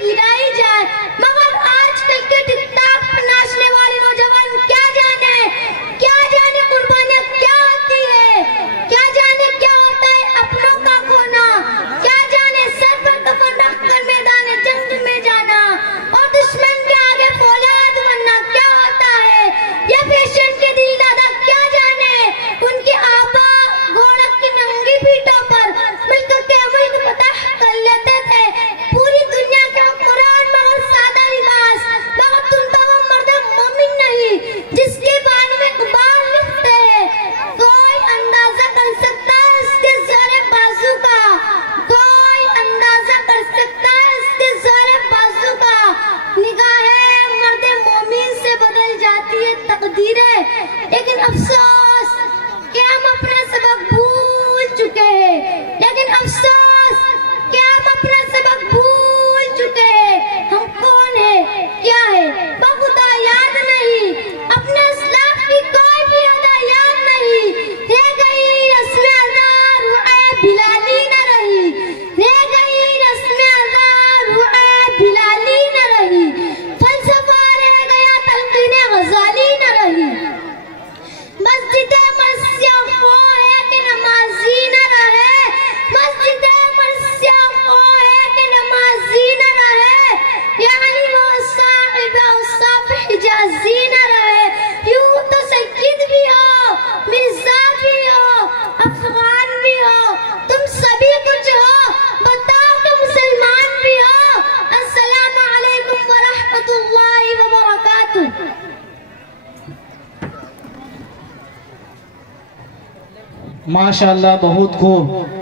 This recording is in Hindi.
गिराई जाए, मगर आजकल के टिकटॉक पर नाचने वाले नौजवान क्या जाने कुर्बानियां क्या होती है, क्या जाने क्या होता है अपनों का खोना, क्या जाने सर पर कफन रखकर मैदान जंग में जाना और दुश्मन के आगे फौलाद बनना क्या होता है। ये फैशन के दिल दादा क्या जाने, उनके आबा घोड़क की नंगी पीठों पर मुल्क के मुल्क फतह कर लेते थे, पूरी दुनिया के हुक्मरान मगर सादा लिबास, मगर तुम तो वो मर्द मोमिन नहीं जिसके बारे में गुबार लिखते हैं। कोई अंदाजा कर सकता है उसके ज़ोरे बाजू का, कोई अंदाजा कर सकता है उसके ज़ोरे बाजू का। निगाहें मर्द मोमिन से बदल जाती है तकदीरें, लेकिन अफसोस कि हम अपना सबक भूल चुके हैं, लेकिन अफसोस कि हम अपना सबक भूल चुके हैं। हम कौन है क्या है बखुदा याद नहीं, अपने इस्लाम की कोई भी अदा याद नहीं, रह गई रस्म अदा रुए बिलाली न रही, रह गई रस्म अदा रुए बिलाली न रही, फलसफा रह गया तलकीने गजाली न रही। मस्जिदे मस्जिद वो है कि नमाजी न रहे, मस्जिदे मस्जिद वो है कि नमाजी न रहे, यानी वो साहिब औसाफ हिजाजी न रहे। यूं तो सैयद भी हो, मिर्जा भी हो, अफगान भी हो, तुम सभी कुछ हो, बताओ कि मुसलमान भी हो। अस्सलामु अलैकुम व रहमतुल्लाहि व बरकातुहू। माशाअल्लाह, बहुत खूब।